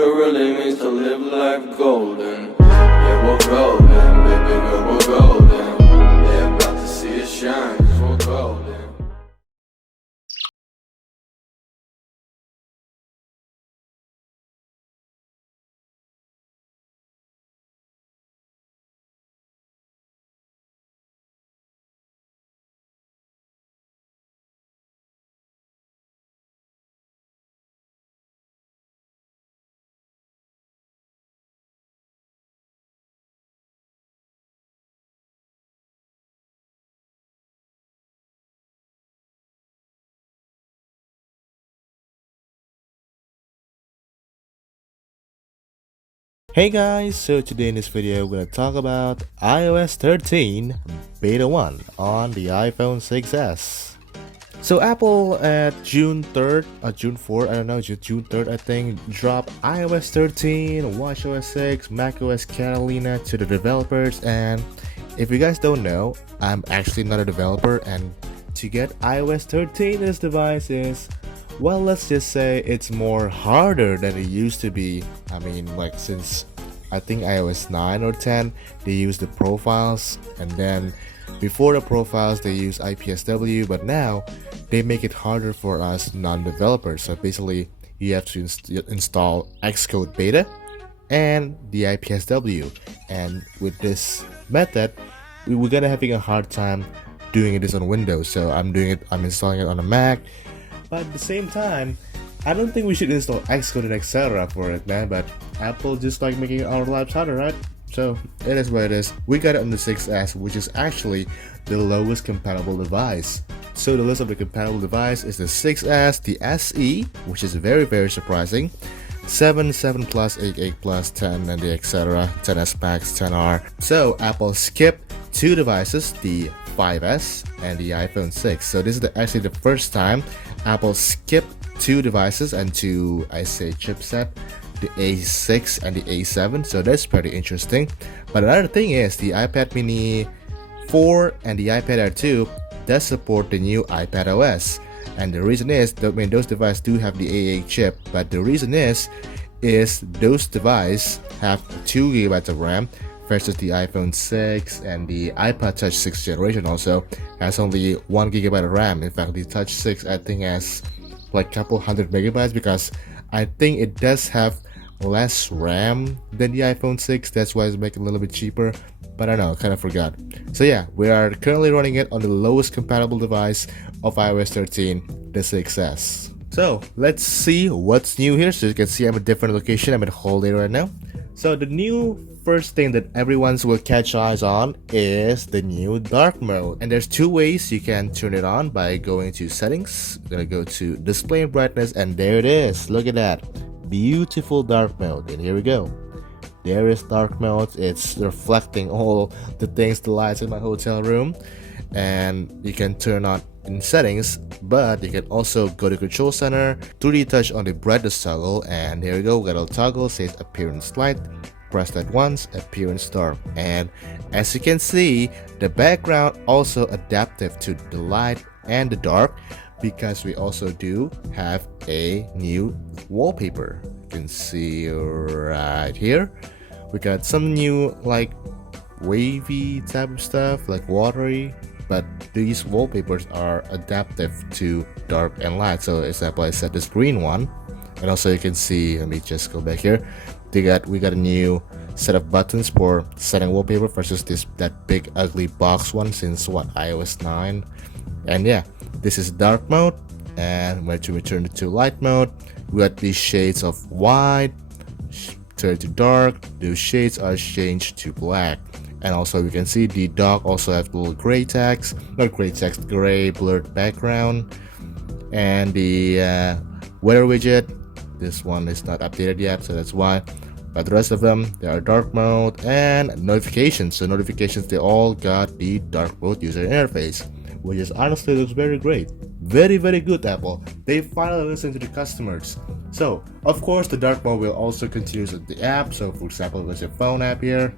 it really means to live life golden. Yeah, we're golden, baby girl, we're golden. Yeah, about to see it shine, 'cause we're golden. Hey guys, so today in this video we're gonna talk about iOS 13 Beta 1 on the iPhone 6s. So Apple at June 3rd, June 4th, I don't know, June 3rd I think, dropped iOS 13, watchOS 6, macOS Catalina to the developers, and if you guys don't know, I'm actually not a developer, and to get iOS 13 this device is, well, let's just say it's more harder than it used to be. I mean, like, since I think iOS 9 or 10, they use the profiles, and then before the profiles they use IPSW, but now they make it harder for us non-developers. So basically you have to install Xcode beta and the IPSW, and with this method we're gonna having a hard time doing this on Windows. So I'm installing it on a Mac, but at the same time I don't think we should install Xcode and etc for it, man, but Apple just like making our lives harder, right? So it is what it is. We got it on the 6s, which is actually the lowest compatible device. So the list of the compatible device is the 6s, the SE, which is very surprising, 7, 7 Plus, 8, 8 Plus, 10, and the etc, 10s Max, 10R. So Apple skipped two devices, the 5s and the iPhone 6. So this is actually the first time Apple skipped two devices and two, I say, chipset, the A6 and the A7, so that's pretty interesting. But another thing is the iPad mini 4 and the iPad Air 2 does support the new iPad OS, and the reason is that when those devices do have the A8 chip, but the reason is those devices have 2 GB of RAM versus the iPhone 6, and the iPod Touch 6th generation also has only 1 GB of RAM. In fact, the Touch 6 I think has like a couple hundred megabytes, because I think it does have less RAM than the iPhone 6, that's why it's making it a little bit cheaper, but I don't know, kind of forgot. So yeah, we are currently running it on the lowest compatible device of iOS 13, the 6s. So let's see what's new here. So you can see I'm at a different location, I'm at Holiday right now. So the new first thing that everyone's will catch eyes on is the new dark mode, and there's two ways you can turn it on: by going to settings, gonna go to display and brightness, and there it is. Look at that beautiful dark mode, and here we go. There is dark mode. It's reflecting all the things, the lights in my hotel room, and you can turn on in settings, but you can also go to control center, 3D touch on the brightness toggle, and here we go. We got a toggle says appearance light. Press that once, appearance dark, and as you can see, the background also adaptive to the light and the dark, because we also do have a new wallpaper. You can see right here we got some new like wavy type of stuff, like watery, but these wallpapers are adaptive to dark and light. So example, I set this green one, and also you can see, let me just go back here, we got a new set of buttons for setting wallpaper versus that big ugly box one since what, iOS 9. And yeah, this is dark mode, and when to return it to light mode, we got these shades of white, turn to dark, those shades are changed to black. And also we can see the dock also have little gray text, not gray text, gray blurred background. And the weather widget, this one is not updated yet, so that's why. But the rest of them, they are dark mode. And notifications, so notifications, they all got the dark mode user interface, which is honestly looks very great. Very good, Apple. They finally listen to the customers. So of course the dark mode will also continue with the app. So for example, there's your phone app here,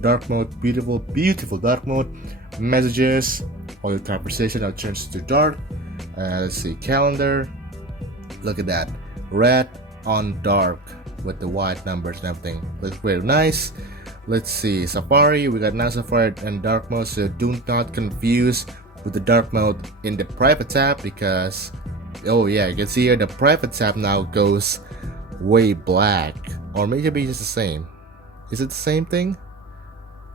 dark mode, beautiful dark mode. Messages, all your conversation now turns to dark. Let's see, calendar, look at that, red, on dark with the white numbers and everything. Looks very nice. Let's see, Safari, we got now Safari and dark mode, so do not confuse with the dark mode in the private tab, because oh yeah, you can see here the private tab now goes way black, or maybe it's just the same. Is it the same thing?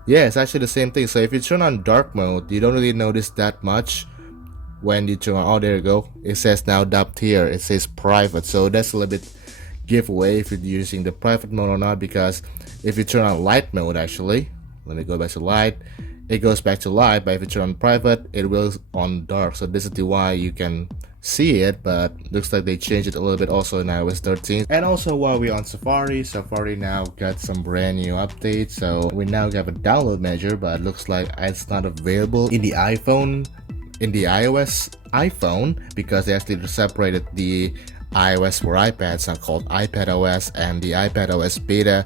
Yeah, it's actually the same thing. So if you turn on dark mode, you don't really notice that much. When you turn on, oh there you go, it says now dubbed here, it says private, so that's a little bit giveaway if you're using the private mode or not, because if you turn on light mode, actually, let me go back to light, it goes back to light, but if you turn on private, it will on dark. So this is the why you can see it, but looks like they changed it a little bit also in iOS 13. And also while we're on Safari now got some brand new updates. So we now have a download manager, but it looks like it's not available in the iPhone, in the iOS iPhone, because they actually separated the iOS for iPads, now called iPadOS, and the iPadOS beta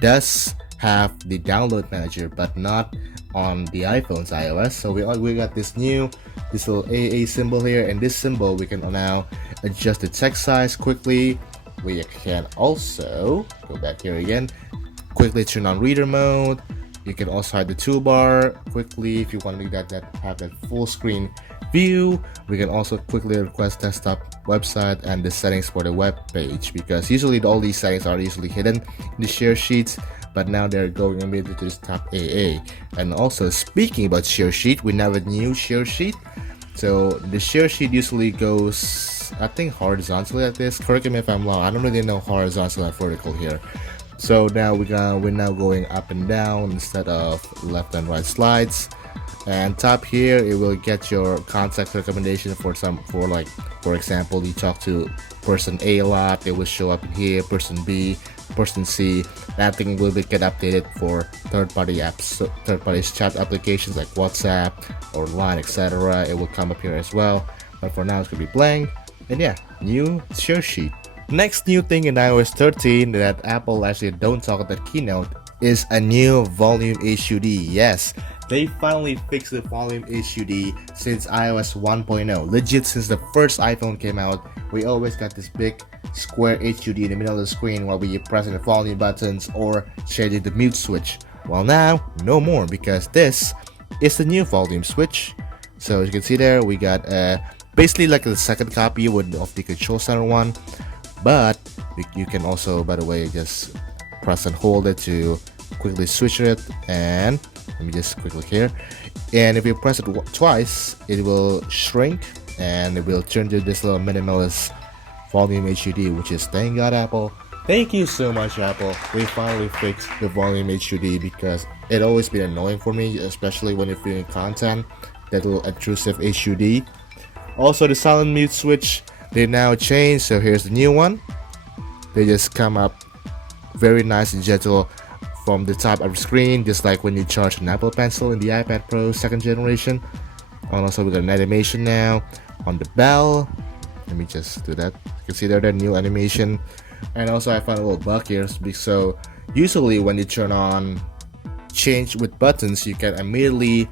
does have the download manager, but not on the iPhone's iOS. So we got this little AA symbol here, and this symbol we can now adjust the text size quickly. We can also go back here again, quickly turn on reader mode. You can also hide the toolbar quickly if you want to have that full screen view. We can also quickly request desktop website and the settings for the web page, because usually all these settings are usually hidden in the share sheets, but now they're going immediately to this top AA. And also speaking about share sheet, we now have a new share sheet. So the share sheet usually goes, I think, horizontally like this. Correct me if I'm wrong, I don't really know horizontal and vertical here. So now we're now going up and down instead of left and right slides. And top here, it will get your contact recommendation for like, for example, you talk to person A a lot, it will show up here, person B, person C. That thing will get updated for third-party apps, so third-party chat applications like WhatsApp or Line, etc. It will come up here as well, but for now it's gonna be blank. And yeah, new share sheet. Next new thing in iOS 13 that Apple actually don't talk about the keynote is a new volume HUD. Yes, they finally fixed the volume HUD since iOS 1.0. Legit, since the first iPhone came out, we always got this big square HUD in the middle of the screen while we pressing the volume buttons or changing the mute switch. Well, now no more, because this is the new volume switch. So as you can see there, we got basically like the second copy of the control center one. But you can also, by the way, just press and hold it to quickly switch it. And let me just quickly here. And if you press it twice, it will shrink and it will turn to this little minimalist volume HUD, which is, thank God, Apple. Thank you so much, Apple. We finally fixed the volume HUD, because it always been annoying for me, especially when you're viewing content, that little intrusive HUD. Also, the silent mute switch, they now changed, so here's the new one. They just come up very nice and gentle from the top of the screen, just like when you charge an Apple Pencil in the iPad Pro 2nd generation. And also we got an animation now on the bell. Let me just do that. You can see there the new animation. And also I found a little bug here. So usually when you turn on change with buttons, you can immediately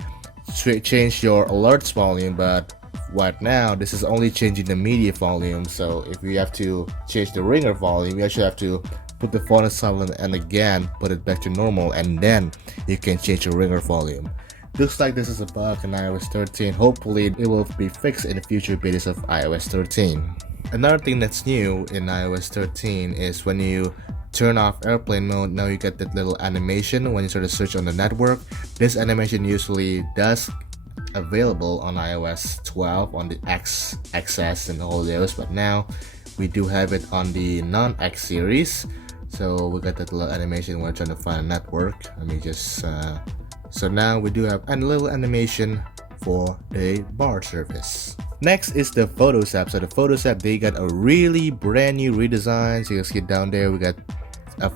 change your alerts volume, but right now this is only changing the media volume. So if you have to change the ringer volume, you actually have to put the phone on silent and again put it back to normal, and then you can change your ringer volume. Looks like this is a bug in iOS 13. Hopefully it will be fixed in the future betas of iOS 13. Another thing that's new in iOS 13 is when you turn off airplane mode, now you get that little animation when you start to search on the network. This animation usually does available on iOS 12 on the X, XS and all those, but now we do have it on the non-X series. So we got that little animation when we're trying to find a network. Let me just so now we do have a little animation for the bar service. Next is the Photos app. So the Photos app, they got a really brand new redesign. So you can see down there we got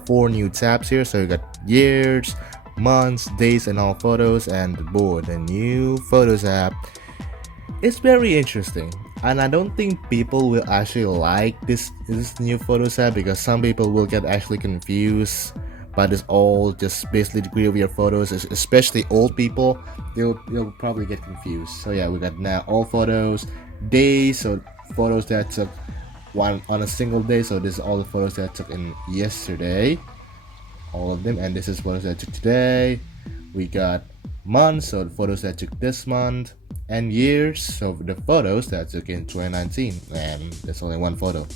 4 new tabs here. So you got years, months, days, and all photos, and board the new Photos app. It's very interesting, and I don't think people will actually like this new Photos app, because some people will get actually confused by this all just basically degree of your photos, especially old people. They'll probably get confused. So yeah, we got now all photos, days, so photos that took one on a single day. So this is all the photos that I took in yesterday, all of them, and this is photos that I took today. We got months, so the photos that I took this month, and years, so the photos that I took in 2019, and there's only one photo.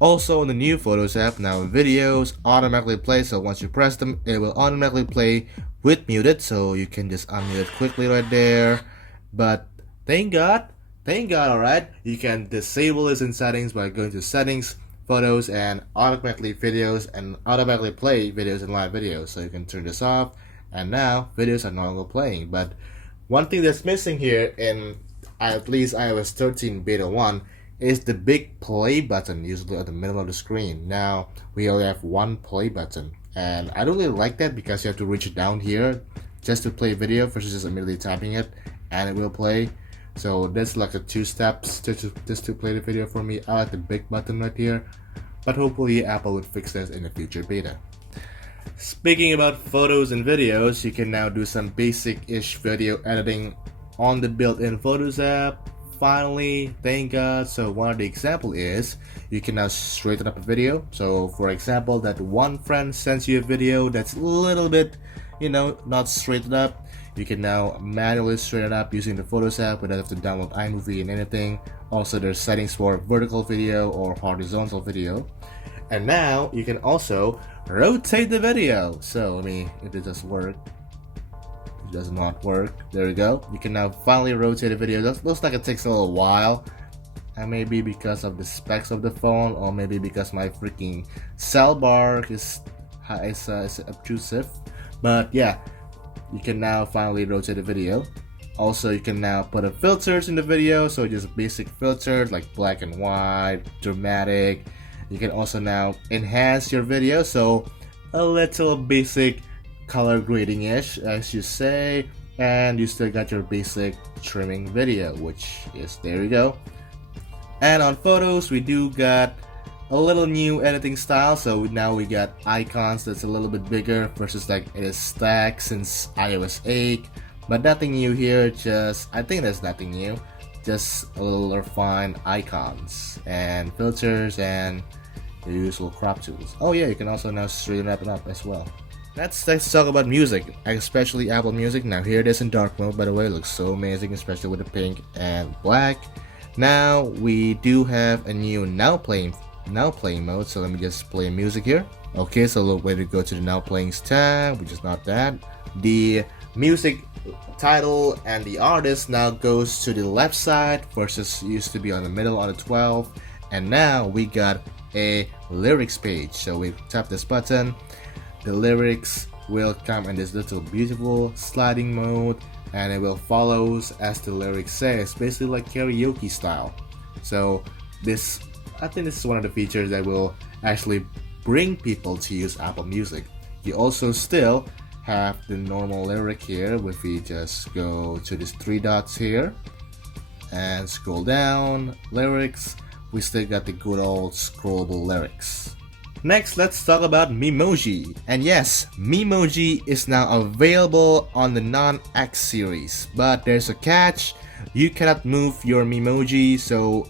Also, in the new Photos app, now videos automatically play, so once you press them, it will automatically play with muted, so you can just unmute it quickly right there. But thank God, alright, you can disable this in settings by going to settings, photos, and automatically videos, and automatically play videos and live videos. So you can turn this off, and now videos are no longer playing. But one thing that's missing here in at least iOS 13 beta 1 is the big play button, usually at the middle of the screen. Now we only have one play button, and I don't really like that because you have to reach down here just to play video versus just immediately tapping it and it will play. So that's like the two steps just to play the video for me. I like the big button right here, but hopefully Apple would fix this in the future beta. Speaking about photos and videos, you can now do some basic-ish video editing on the built-in Photos app. Finally, thank God. So one of the example is you can now straighten up a video. So for example, that one friend sends you a video that's a little bit, not straightened up. You can now manually straighten it up using the Photos app without having to download iMovie and anything. Also, there's settings for vertical video or horizontal video. And now you can also rotate the video. So let me, if it does work. It does not work. There we go. You can now finally rotate the video. It looks like it takes a little while. And maybe because of the specs of the phone, or maybe because my freaking cell bar is obtrusive. But yeah, you can now finally rotate the video. Also, you can now put filters in the video. So just basic filters like black and white, dramatic. You can also now enhance your video, so a little basic color grading-ish, as you say, and you still got your basic trimming video, which is, there you go. And on photos, we do got a little new editing style, so now we got icons that's a little bit bigger versus like it is stacked since iOS 8, but nothing new here. I think there's nothing new, just a little refined icons and filters and the usual crop tools. Oh yeah, you can also now straighten it up as well. Let's talk about music, especially Apple Music. Now here it is in dark mode, by the way. It looks so amazing, especially with the pink and black. Now we do have a new now playing mode, so let me just play music here. Okay, so the way to go to the now playings tab, which is not that. The music title and the artist now goes to the left side versus used to be on the middle on the 12. And now we got a lyrics page. So we tap this button, the lyrics will come in this little beautiful sliding mode, and it will follow as the lyrics says, basically like karaoke style. So I think this is one of the features that will actually bring people to use Apple Music. You also still have the normal lyric here. If we just go to these three dots here and scroll down, lyrics, we still got the good old scrollable lyrics. Next, let's talk about Memoji. And yes, Memoji is now available on the non-X series, but there's a catch. You cannot move your Memoji, so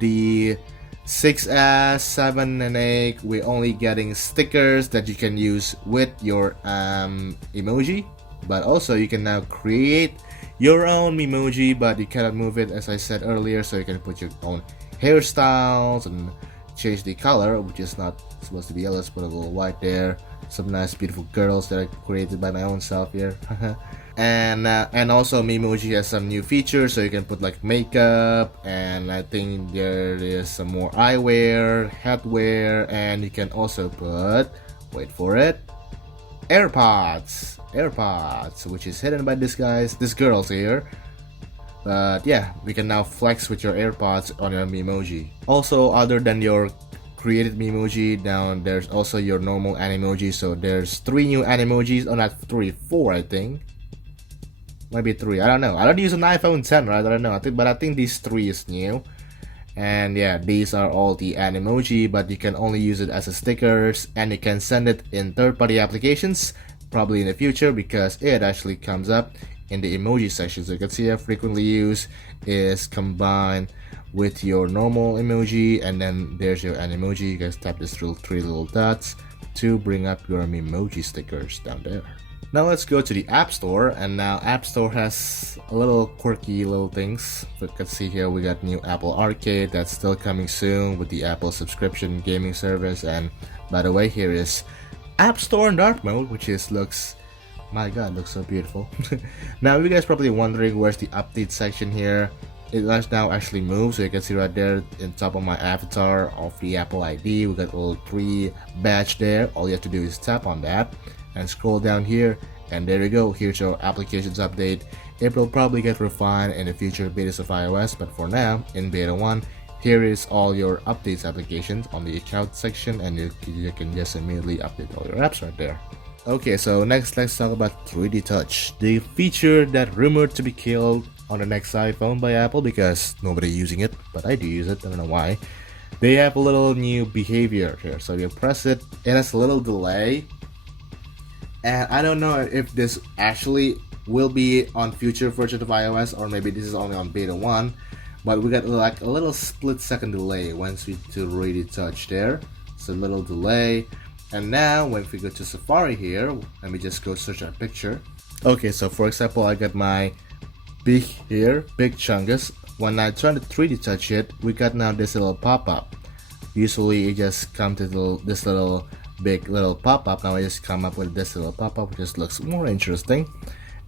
the 6S, 7, and 8, we're only getting stickers that you can use with your emoji. But also you can now create your own Memoji, but you cannot move it, as I said earlier, so you can put your own hairstyles and change the color, which is not supposed to be yellow. Let's put a little white there. Some nice beautiful girls that I created by my own self here. And also Memoji has some new features, so you can put like makeup, and I think there is some more eyewear, headwear, and you can also put, wait for it, AirPods, which is hidden by this girls here. But yeah, we can now flex with your AirPods on your Memoji. Also, other than your created Memoji, down there's also your normal Animoji. So there's 3 new Animojis, or not 3, 4 I think. Maybe 3, I don't know. I don't use an iPhone 10, right? I don't know. But I think these 3 is new. And yeah, these are all the Animoji, but you can only use it as a stickers, and you can send it in third-party applications, probably in the future, because it actually comes up in the emoji section. So you can see how frequently used is combined with your normal emoji, and then there's your Animoji. You guys tap this three little dots to bring up your Memoji stickers down there. Now let's go to the App Store, and now App Store has a little quirky little things. You can see here we got new Apple Arcade that's still coming soon with the Apple subscription gaming service. And by the way, here is App Store in dark mode, which looks, my god, looks so beautiful. Now you guys probably wondering where's the update section here. It has now actually moved, so you can see right there in top of my avatar of the Apple ID, we got a little 3 badge there. All you have to do is tap on that and scroll down here, and there you go. Here's your applications update. It will probably get refined in the future betas of iOS, but for now, in beta 1, here is all your updates applications on the account section, and you can just immediately update all your apps right there. Okay, so next let's talk about 3D Touch, the feature that rumored to be killed on the next iPhone by Apple because nobody using it, but I do use it. I don't know why. They have a little new behavior here, so you press it, it has a little delay, and I don't know if this actually will be on future versions of iOS, or maybe this is only on beta 1, but we got like a little split-second delay once we do 3D Touch there. It's a little delay. And now when we go to Safari here, let me just go search our picture. Okay, so for example, I got my big here, big chungus. When I try to 3D touch it, we got now this little pop-up. Usually it just comes to this little big little pop-up. Now I just come up with this little pop-up, which just looks more interesting.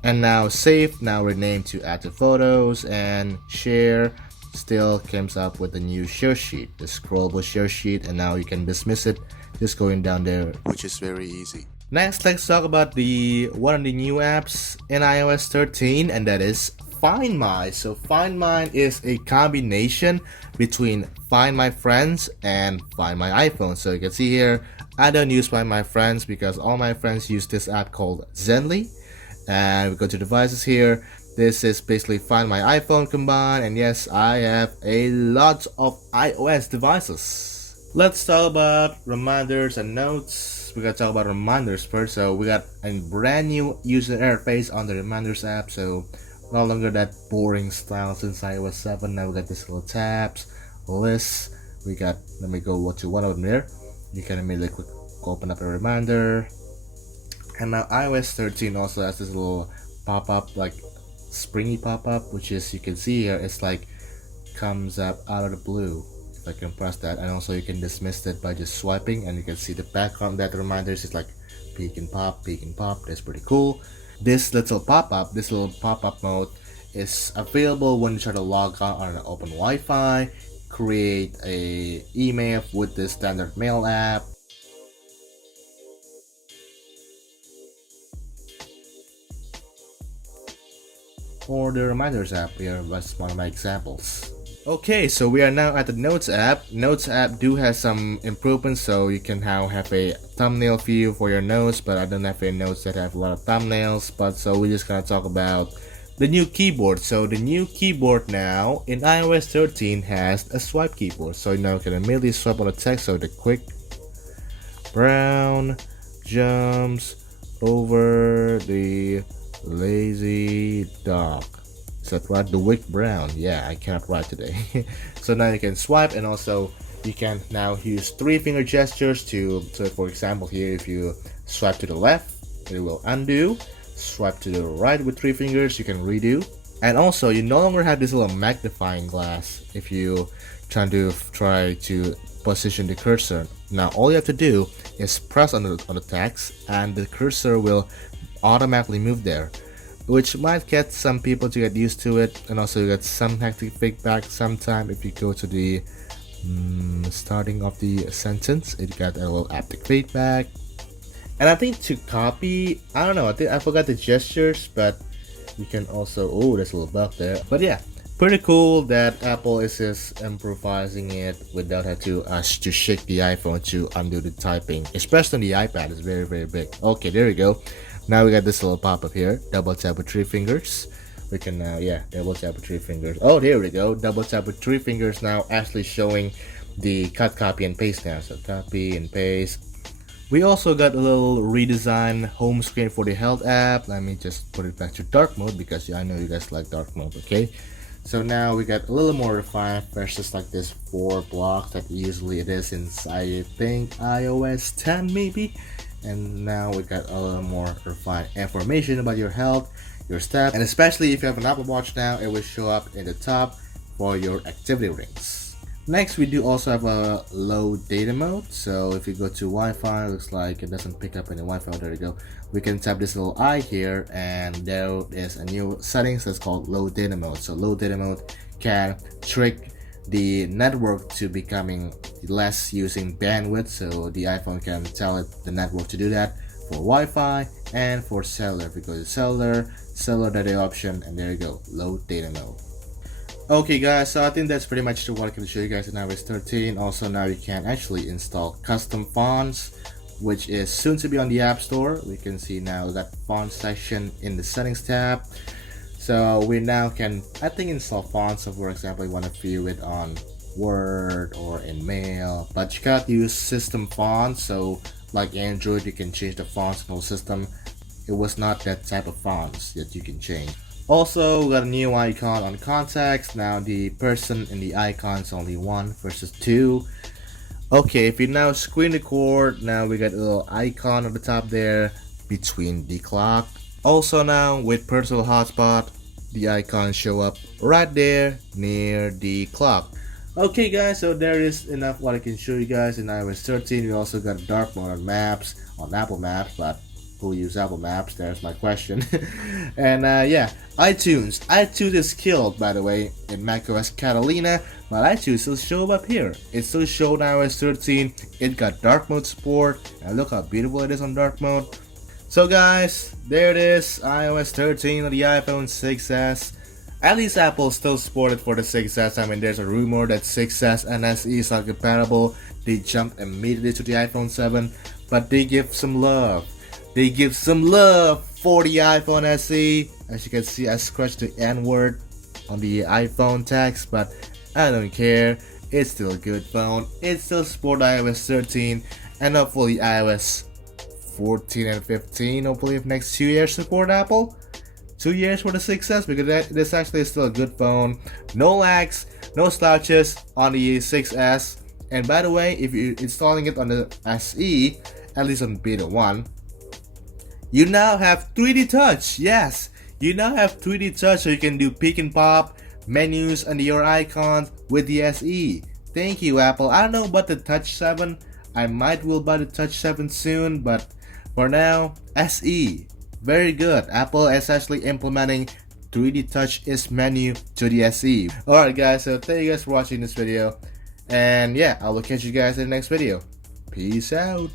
And now save, now rename to add to photos, and share still comes up with a new share sheet, the scrollable share sheet, and now you can dismiss it just going down there, which is very easy. Next, let's talk about one of the new apps in iOS 13, and that is Find My. So Find My is a combination between Find My Friends and Find My iPhone. So you can see here, I don't use Find My Friends because all my friends use this app called Zenly. And we go to devices here. This is basically Find My iPhone combined, and yes, I have a lot of iOS devices. Let's talk about reminders and notes. We gotta talk about reminders first. So we got a brand new user interface on the reminders app, so no longer that boring style since iOS 7. Now we got this little tabs, lists. We got, let me go to one of them there. You can immediately open up a reminder. And now iOS 13 also has this little pop-up, like springy pop-up, which is, you can see here, it's like comes up out of the blue. If I can press that, and also you can dismiss it by just swiping, and you can see the background that reminders is like peek and pop. That's pretty cool. This little pop-up mode is available when you try to log on an open Wi-Fi, create a email with the standard mail app, or the reminders app. Here was one of my examples. Okay, so we are now at the Notes app. Notes app do have some improvements, so you can now have a thumbnail view for your notes, but I don't have any notes that have a lot of thumbnails. But so we're just gonna talk about the new keyboard. So the new keyboard now in iOS 13 has a swipe keyboard, so now you can immediately swipe on the text. So the quick brown jumps over the lazy dog. Is that right? The Wick Brown. Yeah, I cannot write today. So now you can swipe, and also you can now use 3-finger gestures to, so for example here, if you swipe to the left, it will undo. Swipe to the right with 3 fingers, you can redo. And also you no longer have this little magnifying glass if you try to position the cursor. Now all you have to do is press on the text, and the cursor will automatically move there, which might get some people to get used to it, and also you get some hectic feedback sometime. If you go to the starting of the sentence, it got a little haptic feedback. And I think to copy, I don't know, I think I forgot the gestures, but you can also, oh, there's a little bug there. But yeah, pretty cool that Apple is just improvising it without having to shake the iPhone to undo the typing, especially on the iPad. It's very, very big. Okay, there we go. Now we got this little pop-up here. Double tap with 3 fingers. We can now, double tap with 3 fingers. Oh, there we go. Double tap with 3 fingers now, actually showing the cut, copy, and paste now. So copy and paste. We also got a little redesign home screen for the Health app. Let me just put it back to dark mode because I know you guys like dark mode, okay? So now we got a little more refined versus like this 4 blocks that usually it is in, I think, iOS 10 maybe. And now we got a little more refined information about your health, your steps, and especially if you have an Apple Watch now, it will show up in the top for your activity rings. Next, we do also have a low data mode. So if you go to Wi-Fi, it looks like it doesn't pick up any Wi-Fi. There you go. We can tap this little eye here, and there is a new settings that's called low data mode. So low data mode can trick the network to becoming less using bandwidth. So the iPhone can tell it the network to do that for Wi-Fi and for cellular. If you go to cellular data option, and there you go, low data mode. Okay guys, so I think that's pretty much what I can show you guys in iOS 13. Also now you can actually install custom fonts, which is soon to be on the App Store. We can see now that font section in the settings tab. So we now can, I think, install fonts. So for example, you want to view it on Word or in Mail, but you can't use system fonts. So like Android, you can change the fonts in the whole system. It was not that type of fonts that you can change. Also, we got a new icon on contacts. Now the person in the icon is only 1 versus 2. Okay, if you now screen record, now we got a little icon on the top there between the clock. Also now with personal hotspot, the icons show up right there near the clock. Okay guys, so there is enough what I can show you guys in iOS 13. We also got dark mode on maps, on Apple Maps, but who use Apple Maps? There's my question. And yeah, iTunes is killed, by the way, in macOS Catalina, but iTunes still show up here. It still showed iOS 13. It got dark mode support, and look how beautiful it is on dark mode. So guys, there it is, iOS 13 on the iPhone 6s. At least Apple still supported for the 6s. I mean, there's a rumor that 6s and SE is not compatible. They jumped immediately to the iPhone 7, but they give some love. They give some love for the iPhone SE. As you can see, I scratched the N word on the iPhone text, but I don't care. It's still a good phone. It still supports iOS 13 and hopefully iOS 14 and 15. Hopefully, if next 2 years support Apple. 2 years for the 6s, because this actually is still a good phone. No lags, no slouches on the 6s. And by the way, if you're installing it on the SE, at least on beta 1, you now have 3D touch. Yes, you now have 3D touch, so you can do pick and pop menus under your icons with the SE. Thank you, Apple. I don't know about the Touch 7. I might will buy the Touch 7 soon, but for now, SE. Very good. Apple is actually implementing 3D touch is menu to the SE. Alright guys, so thank you guys for watching this video. And yeah, I will catch you guys in the next video. Peace out.